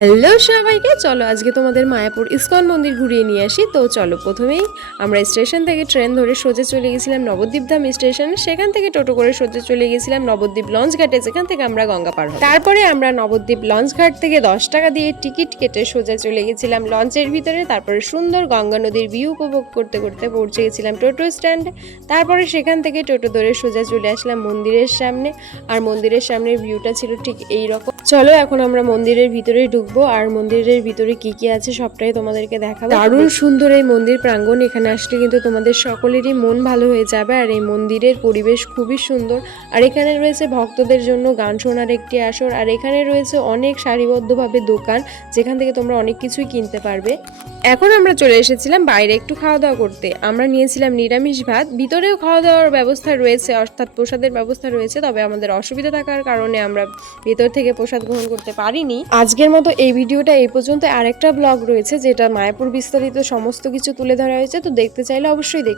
Hello সবাইকে, চলো আজকে তোমাদের মায়াপুর ইসকন মন্দির ঘুরিয়ে নিয়ে আসি। তো চলো, প্রথমেই আমরা স্টেশন থেকে ট্রেন ধরে সোজা চলে গেছিলাম নবদ্বীপ ধাম স্টেশনে। সেখান থেকে টোটো করে সোজা চলে গেছিলাম নবদ্বীপ লঞ্চ ঘাটে, যেখান থেকে আমরা গঙ্গা পার হব। তারপরে আমরা নবদ্বীপ লঞ্চ ঘাট থেকে 10 টাকা দিয়ে টিকিট কেটে সোজা চলে গেছিলাম লঞ্চের ভিতরে। তারপরে সুন্দর গঙ্গা নদীর ভিউ উপভোগ করতে করতে পৌঁছে গেছিলাম টোটো স্ট্যান্ডে। তারপরে সেখান থেকে টোটো ধরে সোজা চলে আসলাম মন্দিরের সামনে। আর মন্দিরের সামনের ভিউটা ছিল ঠিক এইরকম। চলো এখন আমরা মন্দিরের ভিতরে ঢুকবো, আর মন্দিরের ভিতরে কি কি আছে সবটাই তোমাদেরকে দেখাবো। দারুণ সুন্দর এই মন্দির প্রাঙ্গণ, এখানে আসলে কিন্তু তোমাদের সকলেরই মন ভালো হয়ে যাবে। আর এই মন্দিরের পরিবেশ খুবই সুন্দর। আর এখানে রয়েছে ভক্তদের জন্য গান শোনার একটি আসর। আর এখানে রয়েছে অনেক সারিবদ্ধভাবে দোকান, যেখান থেকে তোমরা অনেক কিছুই কিনতে পারবে। এখন আমরা চলে এসেছিলাম বাইরে একটু খাওয়া দাওয়া করতে। আমরা নিয়েছিলাম নিরামিষ ভাত। ভিতরেও খাওয়া দাওয়ার ব্যবস্থা রয়েছে, অর্থাৎ প্রসাদের ব্যবস্থা রয়েছে, তবে আমাদের অসুবিধা থাকার কারণে আমরা ভিতর থেকে প্রসাদ গ্রহণ করতে পারিনি। আজকের মতো এই ভিডিওটা এই পর্যন্ত। আরেকটা ব্লগ রয়েছে যেটা মায়াপুর বিস্তারিত সমস্ত কিছু তুলে ধরা হয়েছে, তো দেখতে চাইলে অবশ্যই দেখতে